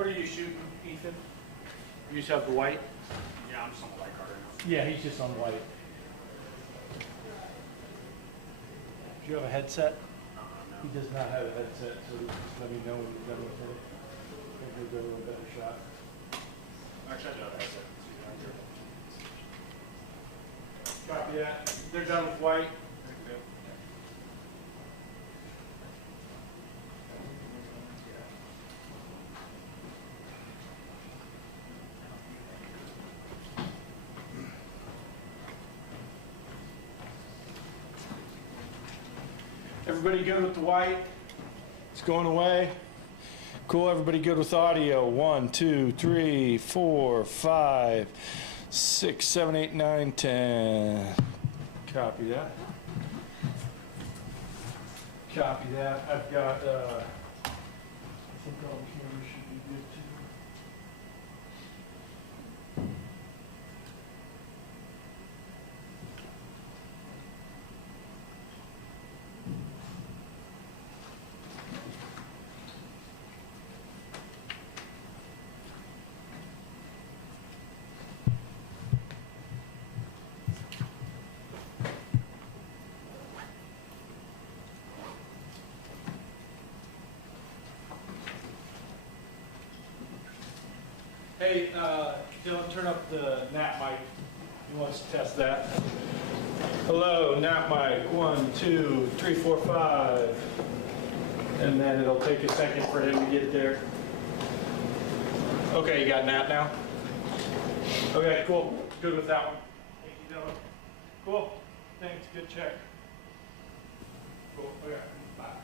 What are you shooting, Ethan? You just have the white? Yeah, I'm just on the white card right now. Yeah, he's just on white. Do you have a headset? No. He does not have a headset, so just let me know when you're done with it. Maybe we'll go to a better shot. Actually, I do have a headset. Copy that. They're done with white. Everybody good with the white? It's going away. Cool. Everybody good with audio? 1, 2, 3, 4, 5, 6, 7, 8, 9, 10. Copy that. Copy that. I've got, I think all the cameras should be good too. Hey, Dylan, turn up the nap mic. He wants to test that. Hello, nap mic. 1, 2, 3, 4, 5. And then it'll take a second for him to get there. Okay, you got nap now? Okay, cool. Good with that one. Thank you, Dylan. Cool. Thanks. Good check. Cool. Okay. Bye.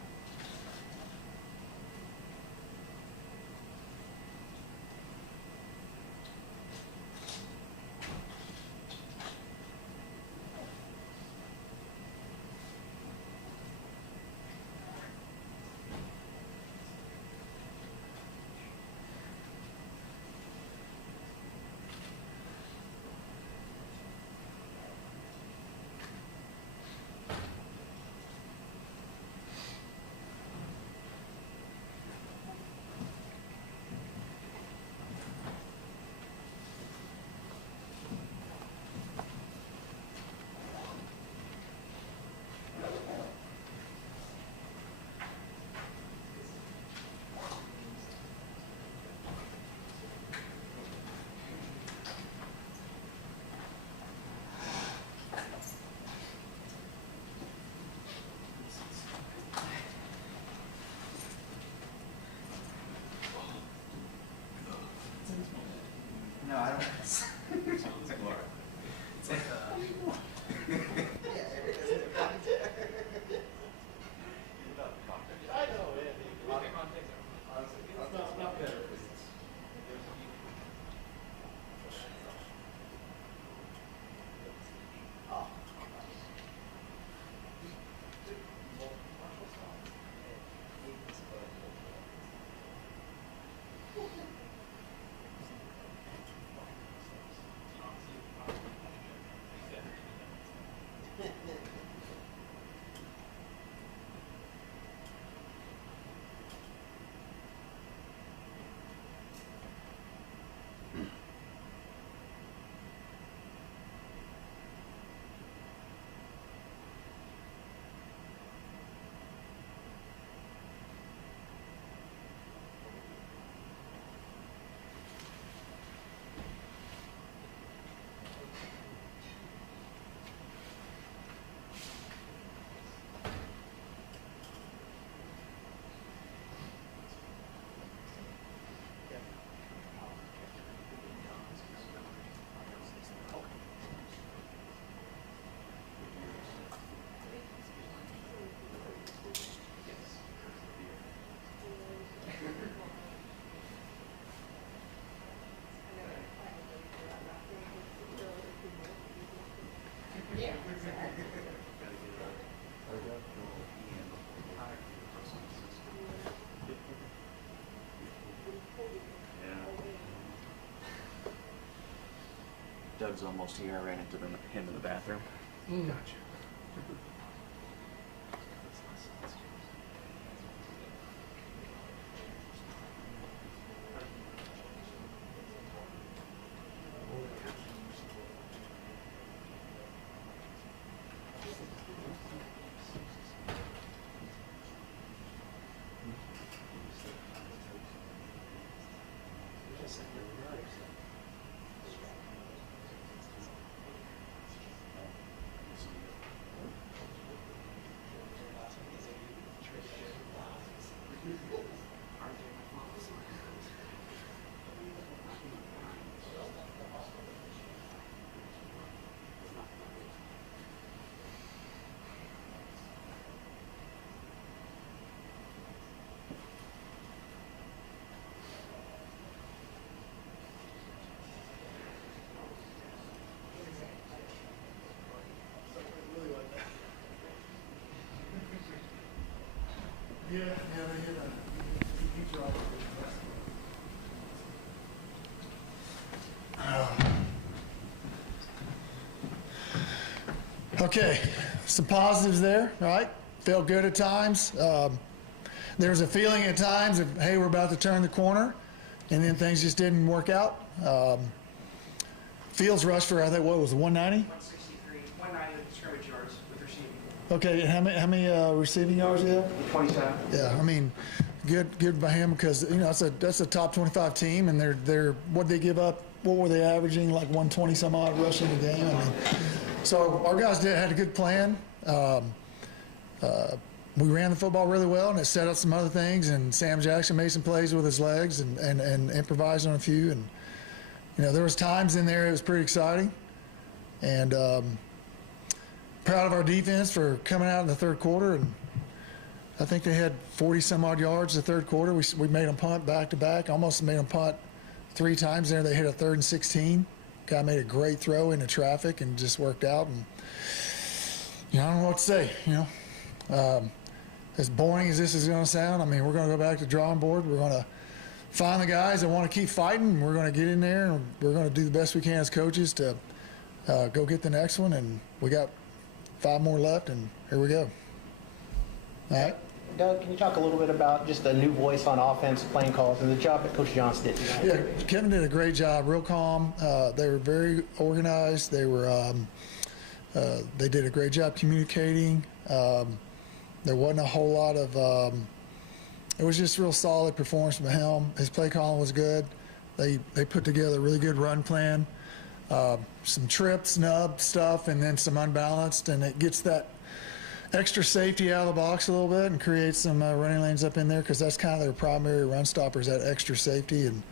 No, I don't. It's like I know, it's not better. Doug's almost here. I ran into him in the bathroom. Gotcha. Okay, some positives there, right? Felt good at times. There was a feeling at times of, hey, we're about to turn the corner, and then things just didn't work out. Fields rushed for, I think, what was it, 190? 163, 190 scrimmage yards with receiving. Okay, and how many receiving yards do you have? 27. Yeah, I mean, good by him because that's a top 25 team, and they're what they give up. What were they averaging? Like 120 some odd rushing a game. I mean, so our guys had a good plan. We ran the football really well, and it set up some other things. And Sam Jackson made some plays with his legs and improvised on a few. And there was times in there it was pretty exciting. And proud of our defense for coming out in the third quarter. And I think they had 40 some odd yards the third quarter. We made them punt back to back. Almost made them punt 3 times there. They hit a 3rd and 16. Guy made a great throw into traffic and just worked out. And I don't know what to say. As boring as this is going to sound, I mean, we're going to go back to the drawing board. We're going to find the guys that want to keep fighting. We're going to get in there, and we're going to do the best we can as coaches to go get the next one. And we got 5 more left, and here we go. All right. Doug, can you talk a little bit about just the new voice on offense, playing calls, and the job that Coach Johnson did tonight? Yeah, Kevin did a great job, real calm. They were very organized. They did a great job communicating. There wasn't a whole lot of it was just real solid performance from him. His play calling was good. They put together a really good run plan. Some trip, snub stuff, and then some unbalanced, and it gets that extra safety out of the box a little bit and creates some running lanes up in there because that's kind of their primary run stoppers, that extra safety. And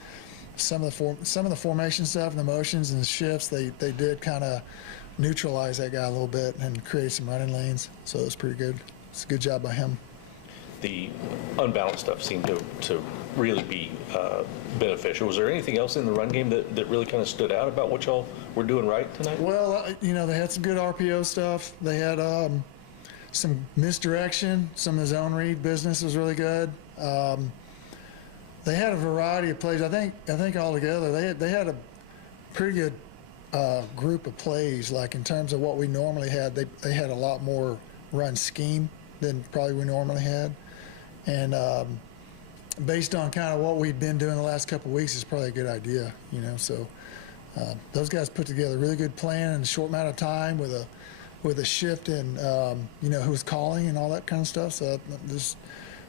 some of the formation stuff and the motions and the shifts, they did kind of neutralize that guy a little bit and create some running lanes. So it was pretty good. It's a good job by him. The unbalanced stuff seemed to really be beneficial. Was there anything else in the run game that really kind of stood out about what y'all were doing right tonight? Well, they had some good RPO stuff. They had some misdirection. Some of the zone read business was really good. They had a variety of plays. I think altogether they had a pretty good group of plays. Like in terms of what we normally had, they had a lot more run scheme than probably we normally had. And based on kind of what we've been doing the last couple of weeks, it's probably a good idea, So those guys put together a really good plan in a short amount of time with a shift in, who's calling and all that kind of stuff. So just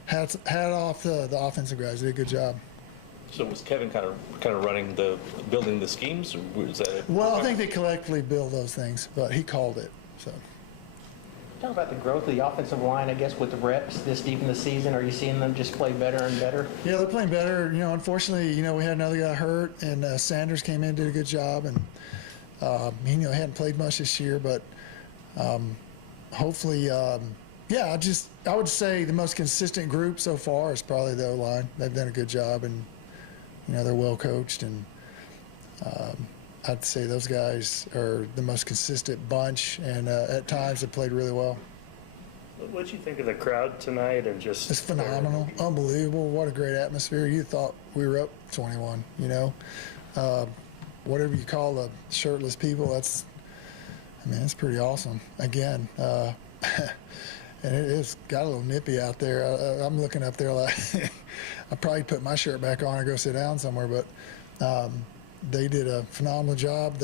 hat off the offensive guys. They did a good job. So was Kevin kind of running building the schemes? Or was that Well, I think they collectively build those things, but he called it. So. Talk about the growth of the offensive line, I guess, with the reps this deep in the season. Are you seeing them just play better and better? Yeah, they're playing better. Unfortunately, we had another guy hurt, and Sanders came in, did a good job, and he hadn't played much this year, but hopefully, I would say the most consistent group so far is probably the O-line. They've done a good job, and they're well coached, and I'd say those guys are the most consistent bunch, and at times have played really well. What did you think of the crowd tonight and just? It's phenomenal, unbelievable. What a great atmosphere. You thought we were up 21, whatever you call the shirtless people, it's pretty awesome. Again, and it's got a little nippy out there. I'm looking up there like I probably put my shirt back on and go sit down somewhere, but they did a phenomenal job.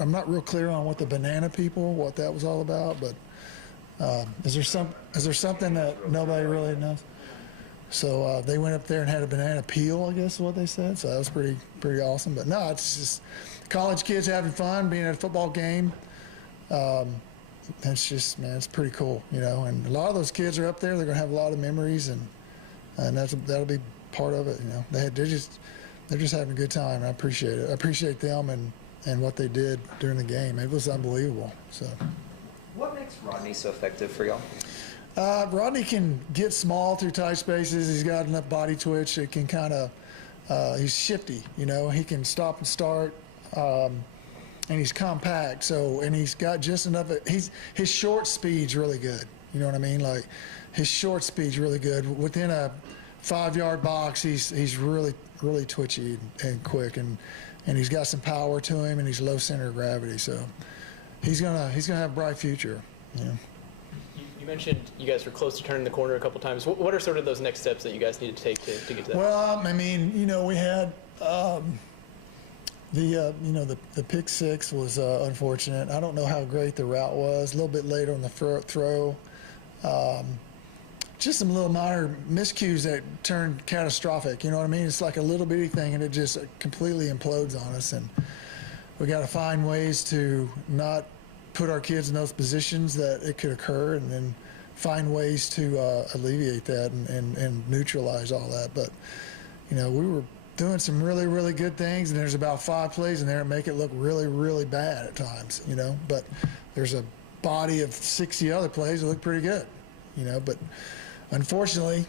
I'm not real clear on what the banana people, what that was all about, but is there something that nobody really knows? So they went up there and had a banana peel, I guess is what they said. So that was pretty awesome. But no, it's just college kids having fun, being at a football game. It's just, man, it's pretty cool, And a lot of those kids are up there. They're going to have a lot of memories, and that'll be part of it, They're just having a good time. I appreciate it. I appreciate them and what they did during the game. It was unbelievable. So. What makes Rodney so effective for y'all? Rodney can get small through tight spaces. He's got enough body twitch. It can kind of, he's shifty, He can stop and start, and he's compact. So, and he's got just enough. His short speed's really good. You know what I mean? Like, his short speed's really good. Within a 5-yard box, he's really twitchy and quick, and he's got some power to him, and he's low center of gravity. So he's gonna have a bright future. You know. You mentioned you guys were close to turning the corner a couple times. What are sort of those next steps that you guys need to take to get to that? Well, I mean, you know, we had the pick six was unfortunate. I don't know how great the route was. A little bit later on the throw. Just some little minor miscues that turned catastrophic. You know what I mean? It's like a little bitty thing, and it just completely implodes on us. And we got to find ways to not put our kids in those positions that it could occur, and then find ways to alleviate that and neutralize all that. But, you know, we were doing some really, really good things, and there's about 5 plays in there that make it look really, really bad at times, you know. But there's a body of 60 other plays that look pretty good, you know. But unfortunately,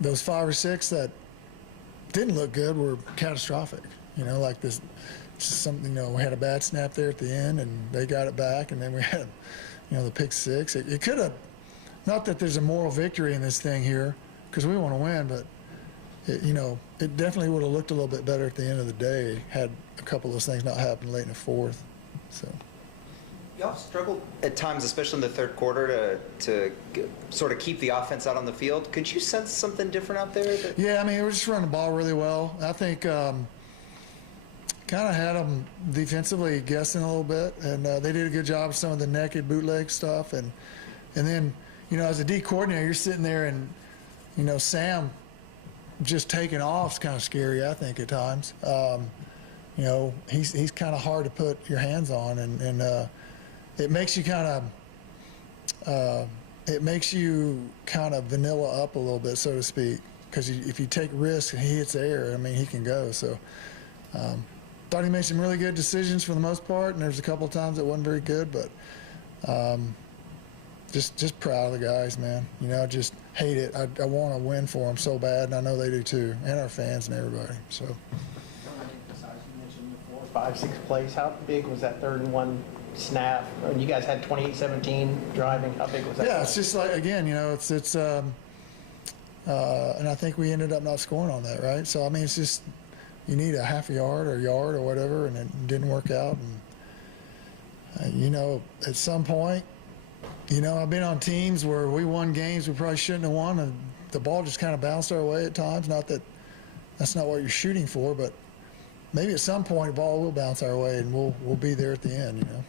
those 5 or 6 that didn't look good were catastrophic, you know, like this. Something, you know, we had a bad snap there at the end, and they got it back, and then we had, you know, the pick six. It could have, not that there's a moral victory in this thing here, because we want to win, but it, you know, it definitely would have looked a little bit better at the end of the day had a couple of those things not happened late in the fourth. So Y'all struggled at times, especially in the third quarter, to sort of keep the offense out on the field. Could you sense something different out there? Yeah, I mean, we're just running the ball really well. I think kind of had them defensively guessing a little bit, and they did a good job of some of the naked bootleg stuff. And then, you know, as a D coordinator, you're sitting there and, you know, Sam just taking off is kind of scary, I think, at times. You know, he's kind of hard to put your hands on, and it makes you kind of vanilla up a little bit, so to speak, because if you take risks and he hits the air, I mean, he can go. So thought he made some really good decisions for the most part, and there's a couple of times that wasn't very good, but just proud of the guys, man. You know, I just hate it. I want to win for them so bad, and I know they do too, and our fans and everybody. So. You mentioned before, 5, 6 plays. How big was that 3rd and 1 snap? And you guys had 28-17 driving. How big was that? Yeah, it's just like, again, you know, it's and I think we ended up not scoring on that, right? So I mean, it's just, you need a half a yard or whatever, and it didn't work out. And you know, at some point, you know, I've been on teams where we won games we probably shouldn't have won, and the ball just kind of bounced our way at times. Not that that's not what you're shooting for, but maybe at some point the ball will bounce our way, and we'll be there at the end, you know.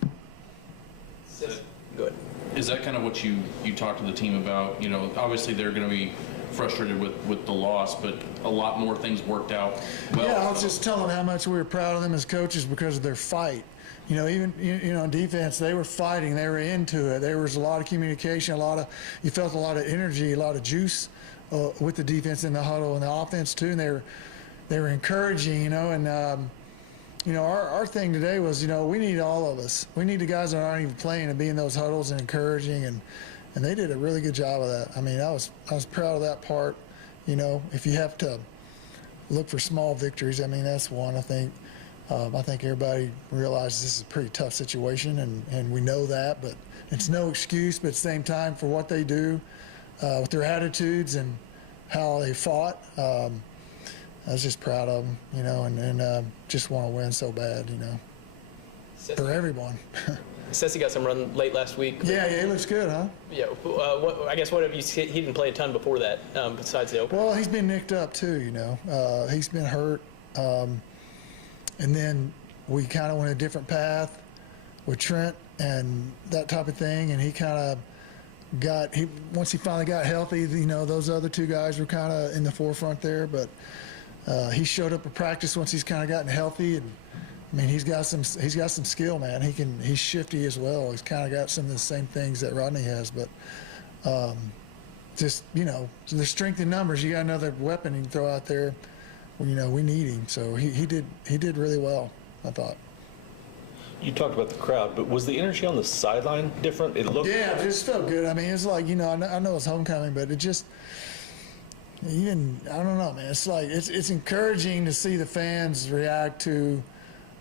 Good. Is that kind of what you talked to the team about? You know, obviously they're going to be frustrated with the loss, but a lot more things worked out well. Yeah, I was just telling how much we were proud of them as coaches because of their fight. You know, even, you know, on defense, they were fighting, they were into it. There was a lot of communication, you felt a lot of energy, a lot of juice with the defense in the huddle, and the offense too, and they were encouraging, you know. And you know, our thing today was, you know, we need all of us. We need the guys that aren't even playing to be in those huddles and encouraging, and they did a really good job of that. I mean, I was proud of that part. You know, if you have to look for small victories, I mean, that's one. I think everybody realizes this is a pretty tough situation, and we know that, but it's no excuse. But at the same time, for what they do, with their attitudes and how they fought, I was just proud of them, you know, and just want to win so bad, you know, for everyone. Ceci got some run late last week. Yeah, he looks good, huh? Yeah. I guess what have you seen? He didn't play a ton before that, besides the open. Well, he's been nicked up too, you know. He's been hurt. And then we kind of went a different path with Trent and that type of thing. And he kind of once he finally got healthy, you know, those other 2 guys were kind of in the forefront there. But he showed up at practice once he's kind of gotten healthy, and I mean, he's got some skill, man. He's shifty as well. He's kind of got some of the same things that Rodney has, but just, you know, the strength in numbers. You got another weapon you can throw out there. You know, we need him. So he did really well, I thought. You talked about the crowd, but was the energy on the sideline different? It looked. Yeah, it just felt good. I mean, it's like, you know, I know it's homecoming, but it just, even, I don't know, man. It's like, it's encouraging to see the fans react to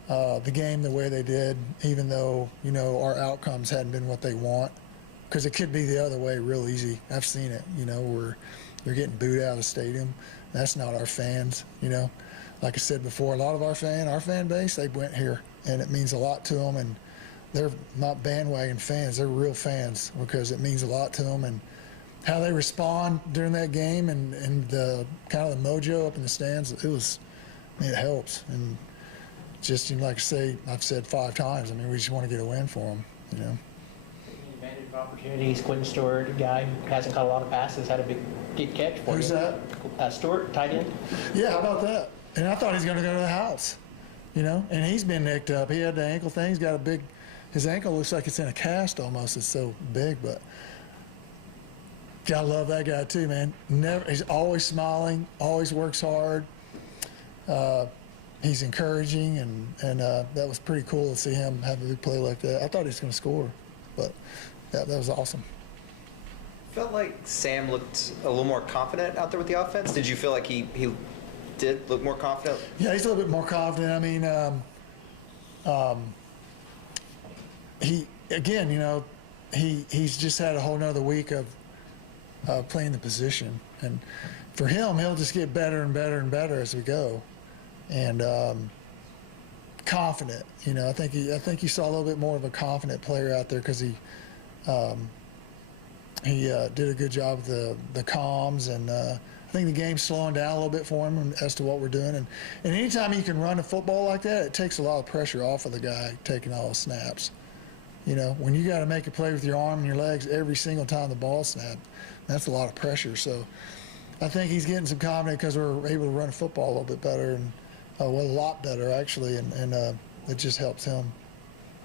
the game the way they did, even though, you know, our outcomes hadn't been what they want. Because it could be the other way real easy. I've seen it, you know, where you're getting booed out of the stadium. That's not our fans, you know. Like I said before, a lot of our fan base, they went here and it means a lot to them. And they're not bandwagon fans; they're real fans because it means a lot to them. And how they respond during that game and the kind of the mojo up in the stands, it helps. And just like I say, I've said 5 times. I mean, we just want to get a win for them, you know. Advantage of opportunities. Quinn Stewart, a guy who hasn't caught a lot of passes, had a big catch for Who's you. that? Stewart, tight end. Yeah, how about that? And I thought he was going to go to the house, you know. And he's been nicked up. He had the ankle thing. He's got his ankle looks like it's in a cast almost. It's so big, but gotta love that guy too, man. He's always smiling, always works hard. He's encouraging, and that was pretty cool to see him have a big play like that. I thought he was going to score, but that was awesome. Felt like Sam looked a little more confident out there with the offense. Did you feel like he did look more confident? Yeah, he's a little bit more confident. I mean, he's just had a whole nother week of playing the position, and for him, he'll just get better and better and better as we go. And confident, you know. I think you saw a little bit more of a confident player out there because he did a good job with the comms, and I think the game's slowing down a little bit for him as to what we're doing. And anytime you can run a football like that, it takes a lot of pressure off of the guy taking all the snaps. You know, when you got to make a play with your arm and your legs every single time the ball snapped, that's a lot of pressure. So I think he's getting some confidence because we're able to run a football a little bit better, and a lot better actually, and it just helps him.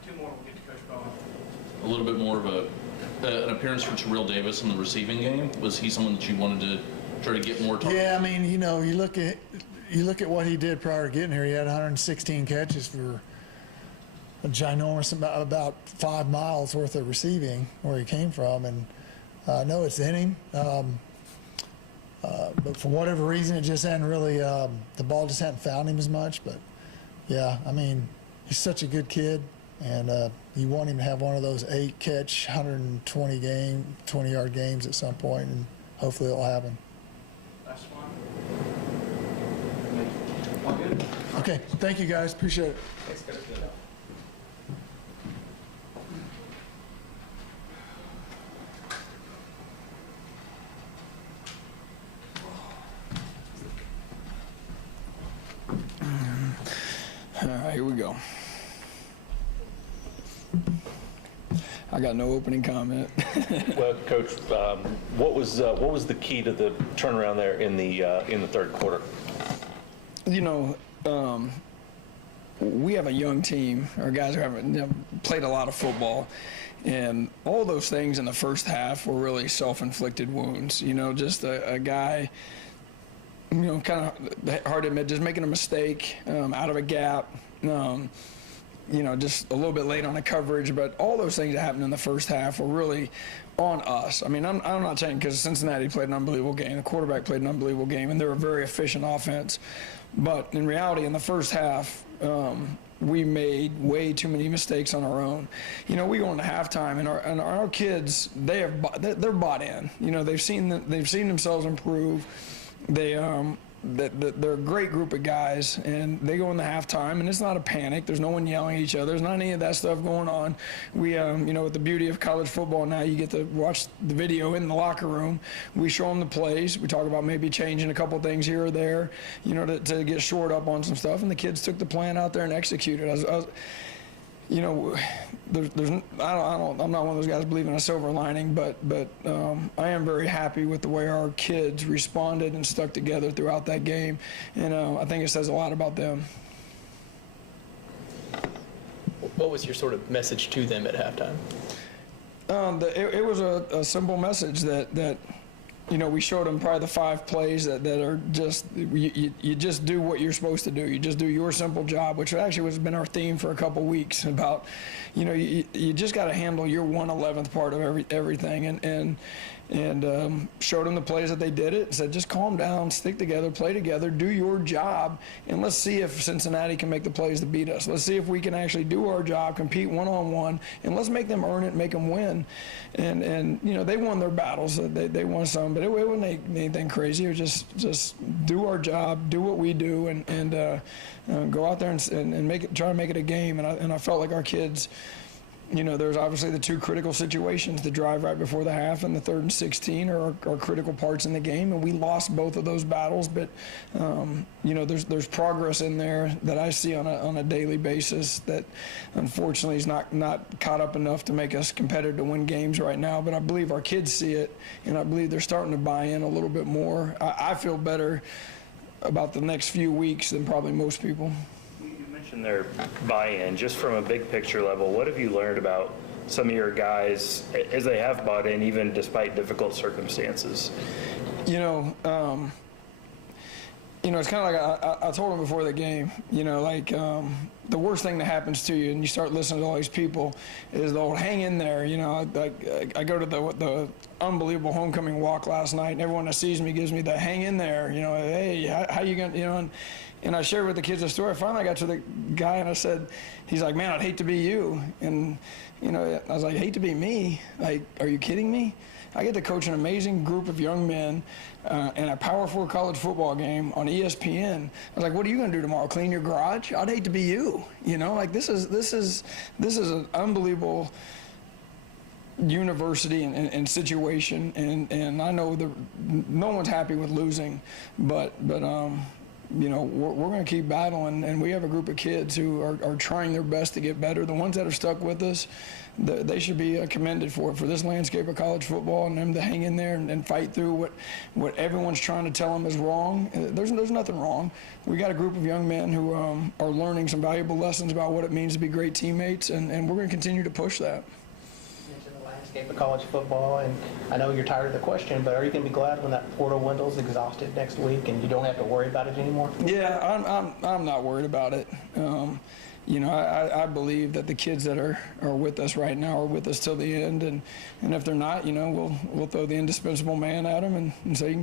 2 more, we'll get to Coach Bowen. A little bit more of an appearance for Terrell Davis in the receiving game. Was he someone that you wanted to try to get more targets? Yeah, I mean, you know, you look at what he did prior to getting here. He had 116 catches for a ginormous about 5 miles worth of receiving where he came from, and I know it's in him. But for whatever reason, it just hadn't really, the ball just hadn't found him as much. But, yeah, I mean, he's such a good kid, and you want him to have one of those 8-catch, 120-yard games at some point, and hopefully it'll happen. Last one. All good? Okay, thank you, guys. Appreciate it. Thanks, Coach. All right, here we go. I got no opening comment. Well, Coach, what was the key to the turnaround there in the third quarter? You know, we have a young team. Our guys haven't played a lot of football, and all those things in the first half were really self-inflicted wounds. You know, just a guy, you know, kind of hard to admit, just making a mistake out of a gap. You know, just a little bit late on the coverage, but all those things that happened in the first half were really on us. I mean, I'm not saying because Cincinnati played an unbelievable game, the quarterback played an unbelievable game, and they're a very efficient offense. But in reality, in the first half, we made way too many mistakes on our own. You know, we go into halftime, and our kids, they're bought in. You know, they've seen themselves improve. They're a great group of guys, and they go in the halftime, and it's not a panic. There's no one yelling at each other. There's not any of that stuff going on. We, you know, with the beauty of college football now, you get to watch the video in the locker room. We show them the plays. We talk about maybe changing a couple things here or there, you know, to get shored up on some stuff, and the kids took the plan out there and executed. You know, I'm not one of those guys believing in a silver lining, but I am very happy with the way our kids responded and stuck together throughout that game, and I think it says a lot about them. What was your sort of message to them at halftime? It was a simple message that you know, we showed them probably the 5 plays that are just, you just do what you're supposed to do. You just do your simple job, which actually has been our theme for a couple weeks about, you know, you just got to handle your 1/11th part of everything. And and showed them the plays that they did it. Said, just calm down, stick together, play together, do your job, and let's see if Cincinnati can make the plays to beat us. Let's see if we can actually do our job, compete one-on-one, and let's make them earn it, make them win. And they won their battles. They won some, but it wasn't anything crazy. It was just do our job, do what we do, and go out there and try to make it a game. And I felt like our kids, there's obviously the two critical situations, the drive right before the half and the 3rd and 16 are critical parts in the game, and we lost both of those battles. But there's progress in there that I see on a daily basis that unfortunately is not caught up enough to make us competitive to win games right now. But I believe our kids see it, and I believe they're starting to buy in a little bit more. I feel better about the next few weeks than probably most people. You mentioned their buy-in. Just from a big picture level, what have you learned about some of your guys as they have bought in, even despite difficult circumstances? It's kind of like I told him before the game, the worst thing that happens to you, and you start listening to all these people, is they'll hang in there. I go to the unbelievable homecoming walk last night, and everyone that sees me gives me the hang in there. Hey, how you going? And I shared with the kids the story. Finally, I got to the guy and I said, he's like, man, I'd hate to be you. And I was like, hate to be me? Like, are you kidding me? I get to coach an amazing group of young men in a Power 4 college football game on ESPN. I was like, what are you going to do tomorrow? Clean your garage? I'd hate to be you. This is an unbelievable university and situation, and I know no one's happy with losing, but we're going to keep battling, and we have a group of kids who are trying their best to get better. The ones that are stuck with us, they should be commended for this landscape of college football, and them to hang in there and fight through what everyone's trying to tell them is wrong. There's nothing wrong. We got a group of young men who are learning some valuable lessons about what it means to be great teammates, and we're going to continue to push that. Of college football, and I know you're tired of the question, but are you going to be glad when that portal window's exhausted next week and you don't have to worry about it anymore? Yeah, I'm not worried about it. I believe that the kids that are with us right now are with us till the end, and if they're not, we'll throw the indispensable man at them and say,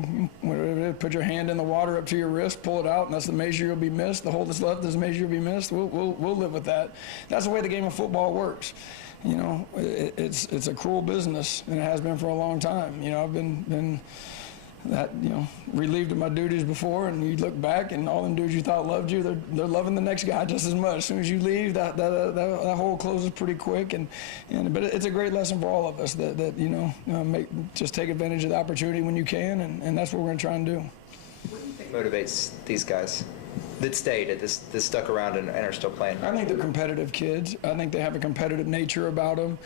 put your hand in the water up to your wrist, pull it out, and that's the measure you'll be missed. The hole that's left is the measure you'll be missed. We'll live with that. That's the way the game of football works. It's a cruel business, and it has been for a long time. I've been relieved of my duties before, and you look back, and all them dudes you thought loved you, they're loving the next guy just as much. As soon as you leave, that hole closes pretty quick, but it's a great lesson for all of us that just take advantage of the opportunity when you can, and that's what we're going to try and do. What do you think motivates these guys that stayed, that stuck around and are still playing? I think they're competitive kids. I think they have a competitive nature about them,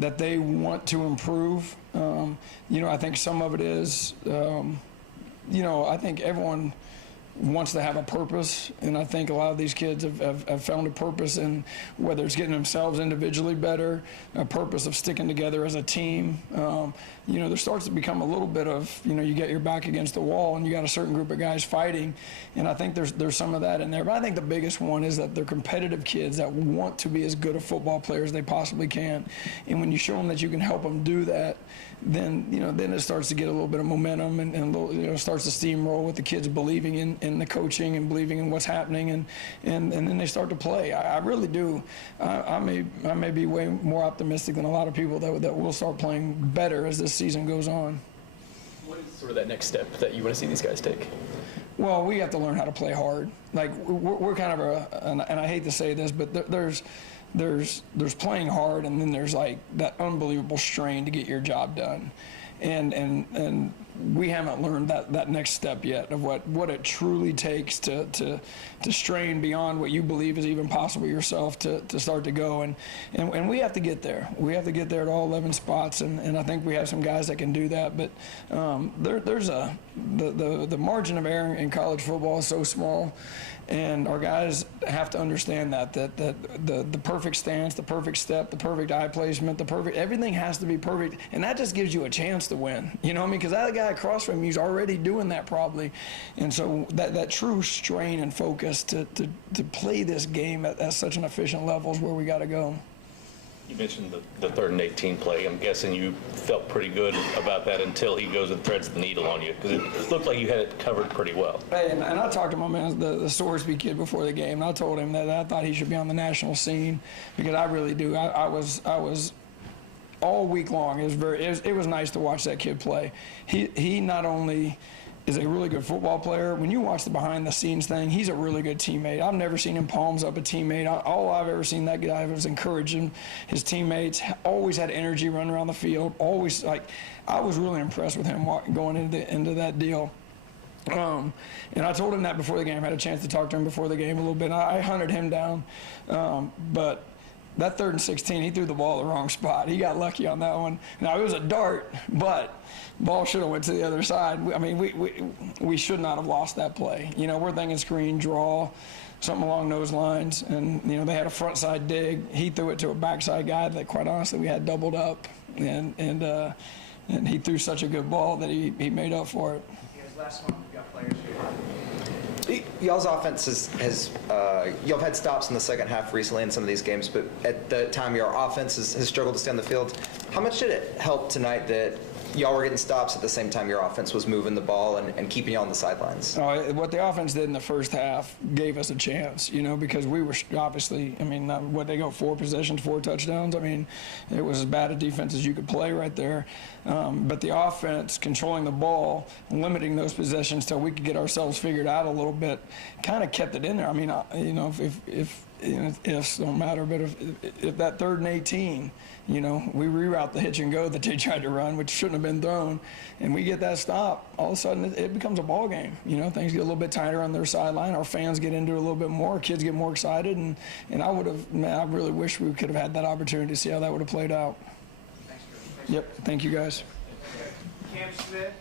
that they want to improve. I think some of it is, I think everyone wants to have a purpose, and I think a lot of these kids have found a purpose in whether it's getting themselves individually better, a purpose of sticking together as a team. There starts to become a little bit of, you get your back against the wall and you got a certain group of guys fighting, and I think there's some of that in there. But I think the biggest one is that they're competitive kids that want to be as good a football player as they possibly can, and when you show them that you can help them do that, then it starts to get a little bit of momentum and starts to steamroll with the kids believing in the coaching and believing in what's happening, and then they start to play. I really do. I may be way more optimistic than a lot of people that will start playing better as this season goes on. What is sort of that next step that you want to see these guys take? Well, we have to learn how to play hard. Like we're kind of and I hate to say this, but there's playing hard, and then there's like that unbelievable strain to get your job done, and we haven't learned that next step yet of what it truly takes to strain beyond what you believe is even possible yourself to start to go, and we have to get there. We have to get there at all 11 spots, and I think we have some guys that can do that. But there's the margin of error in college football is so small. And our guys have to understand that the perfect stance, the perfect step, the perfect eye placement, everything has to be perfect. And that just gives you a chance to win. You know what I mean? Because that guy across from you is already doing that probably. And so that true strain and focus to play this game at such an efficient level is where we got to go. You mentioned the 3rd and 18 play. I'm guessing you felt pretty good about that until he goes and threads the needle on you, because it looked like you had it covered pretty well. Hey, and I talked to my man, the Sorsby kid, before the game, and I told him that I thought he should be on the national scene, because I really do. I was all week long. It was nice to watch that kid play. He not only is a really good football player. When you watch the behind-the-scenes thing, he's a really good teammate. I've never seen him palms up a teammate. All I've ever seen that guy was encouraging his teammates. Always had energy running around the field. Always, I was really impressed with him going into that deal. And I told him that before the game. I had a chance to talk to him before the game a little bit. I hunted him down, but that 3rd and 16, he threw the ball the wrong spot. He got lucky on that one. Now, it was a dart, but ball should have went to the other side. I mean, we should not have lost that play. We're thinking screen, draw, something along those lines. And, they had a front side dig. He threw it to a backside guy that, quite honestly, we had doubled up. And he threw such a good ball that he made up for it. Last one, we've got players here. Y'all's offense has y'all have had stops in the second half recently in some of these games, but at the time your offense has struggled to stay on the field. How much did it help tonight that y'all were getting stops at the same time your offense was moving the ball and keeping y'all on the sidelines? What the offense did in the first half gave us a chance, because we were obviously, they go 4 possessions, 4 touchdowns. It was as bad a defense as you could play right there. But the offense controlling the ball, limiting those possessions till we could get ourselves figured out a little bit, kind of kept it in there. Ifs don't matter, but if that 3rd and 18, we reroute the hitch and go that they tried to run, which shouldn't have been thrown, and we get that stop, all of a sudden it becomes a ball game. Things get a little bit tighter on their sideline. Our fans get into it a little bit more. Kids get more excited, and I really wish we could have had that opportunity to see how that would have played out. Thanks, Coach. Yep. Thank you, guys. Cam Smith.